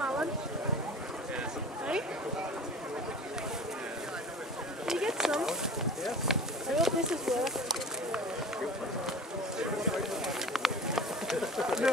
Alan? Hey? Can you get some? Yes. I hope this is worth. No.